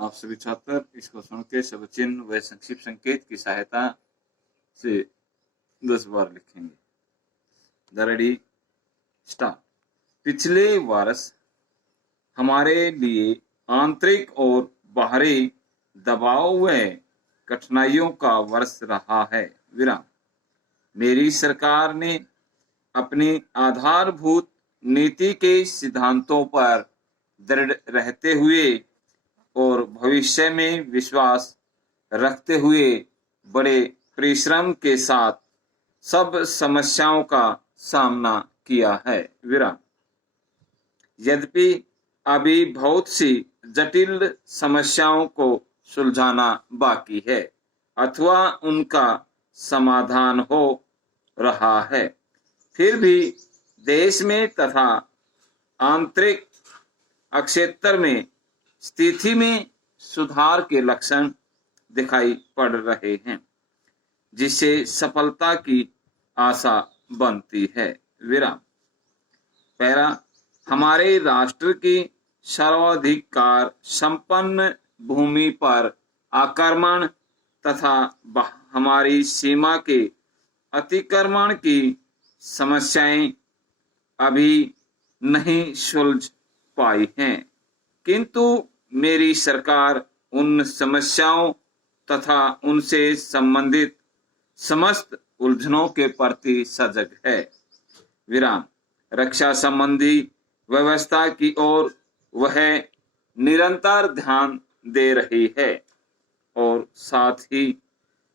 आप सभी छात्र इसको सुन के शब्द चिन्ह व संक्षिप्त संकेत की सहायता से 10 बार लिखेंगे। Ready start. पिछले वर्ष हमारे लिए आंतरिक और बाहरी दबाव व कठिनाइयों का वर्ष रहा है। विराम। मेरी सरकार ने अपनी आधारभूत नीति के सिद्धांतों पर दृढ़ रहते हुए और भविष्य में विश्वास रखते हुए बड़े परिश्रम के साथ सब समस्याओं का सामना किया है। विराम। यद्यपि अभी बहुत सी जटिल समस्याओं को सुलझाना बाकी है अथवा उनका समाधान हो रहा है, फिर भी देश में तथा आंतरिक क्षेत्र में स्थिति में सुधार के लक्षण दिखाई पड़ रहे हैं, जिससे सफलता की आशा बनती है। विराम। पहला, हमारे राष्ट्र की सर्वाधिकार संपन्न भूमि पर आक्रमण तथा हमारी सीमा के अतिक्रमण की समस्याएं अभी नहीं सुलझ पाई हैं, किंतु मेरी सरकार उन समस्याओं तथा उनसे संबंधित समस्त उलझनों के प्रति सजग है। विराम। रक्षा संबंधी व्यवस्था की ओर वह निरंतर ध्यान दे रही है और साथ ही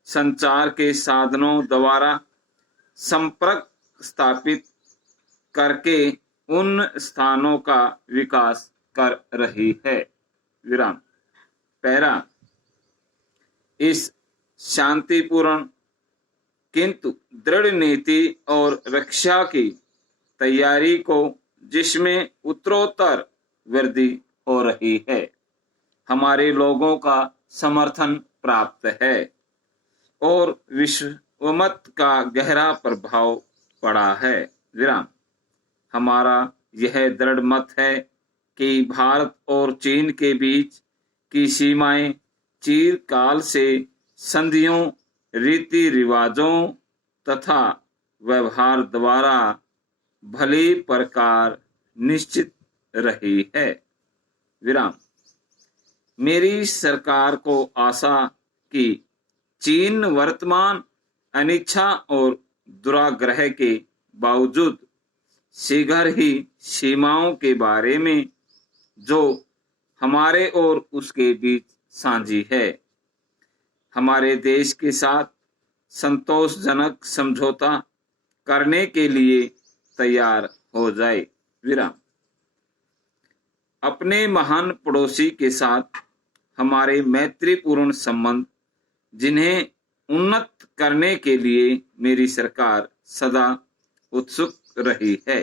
संचार के साधनों द्वारा संपर्क स्थापित करके उन स्थानों का विकास कर रही है। विराम। पहला, इस शांतिपूर्ण किंतु दृढ़ नीति और रक्षा की तैयारी को जिसमें उत्तरोत्तर वृद्धि हो रही है, हमारे लोगों का समर्थन प्राप्त है और विश्वमत का गहरा प्रभाव पड़ा है। विराम। हमारा यह दृढ़ मत है कि भारत और चीन के बीच की सीमाएं चिरकाल से संधियों, रीति रिवाजों तथा व्यवहार द्वारा भली प्रकार निश्चित रही है। विराम। मेरी सरकार को आशा कि चीन वर्तमान अनिच्छा और दुराग्रह के बावजूद शीघ्र ही सीमाओं के बारे में जो हमारे और उसके बीच साझी है, हमारे देश के साथ संतोषजनक समझौता करने के लिए तैयार हो जाए। विराम। अपने महान पड़ोसी के साथ हमारे मैत्रीपूर्ण संबंध, जिन्हें उन्नत करने के लिए मेरी सरकार सदा उत्सुक रही है,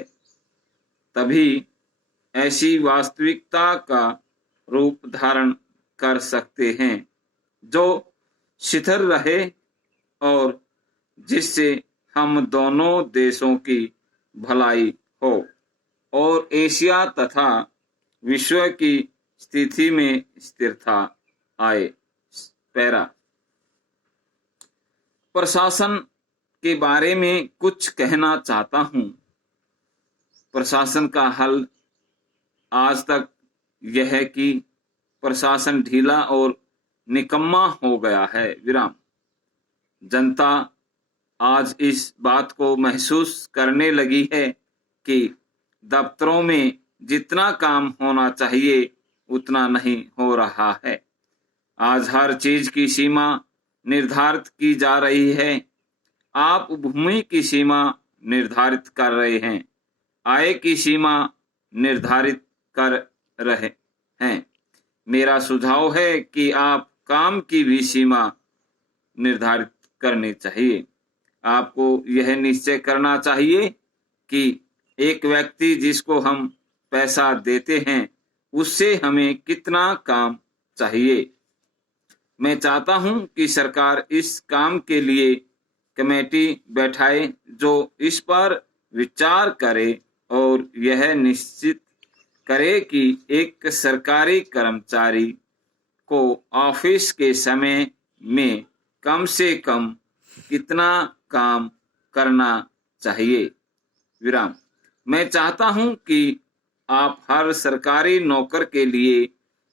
तभी ऐसी वास्तविकता का रूप धारण कर सकते हैं जो शिथिल रहे और जिससे हम दोनों देशों की भलाई हो और एशिया तथा विश्व की स्थिति में स्थिरता आए। पैरा। प्रशासन के बारे में कुछ कहना चाहता हूं। प्रशासन का हल आज तक यह है कि प्रशासन ढीला और निकम्मा हो गया है। विराम। जनता आज इस बात को महसूस करने लगी है कि दफ्तरों में जितना काम होना चाहिए उतना नहीं हो रहा है। आज हर चीज की सीमा निर्धारित की जा रही है। आप भूमि की सीमा निर्धारित कर रहे हैं, आय की सीमा निर्धारित कर रहे हैं। मेरा सुझाव है कि आप काम की भी सीमा निर्धारित करनी चाहिए। आपको यह निश्चय करना चाहिए कि एक व्यक्ति जिसको हम पैसा देते हैं उससे हमें कितना काम चाहिए। मैं चाहता हूं कि सरकार इस काम के लिए कमेटी बैठाए जो इस पर विचार करे और यह निश्चित करे कि एक सरकारी कर्मचारी को ऑफिस के समय में कम से कम कितना काम करना चाहिए? विराम। मैं चाहता हूं कि आप हर सरकारी नौकर के लिए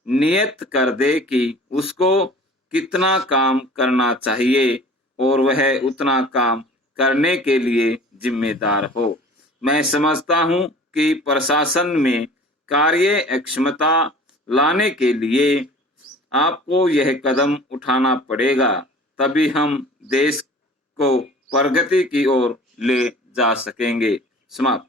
नियत कर दे कि उसको कितना काम करना चाहिए और वह उतना काम करने के लिए जिम्मेदार हो। मैं समझता हूं कि प्रशासन में कार्य क्षमता लाने के लिए आपको यह कदम उठाना पड़ेगा, तभी हम देश को प्रगति की ओर ले जा सकेंगे। समाप्त।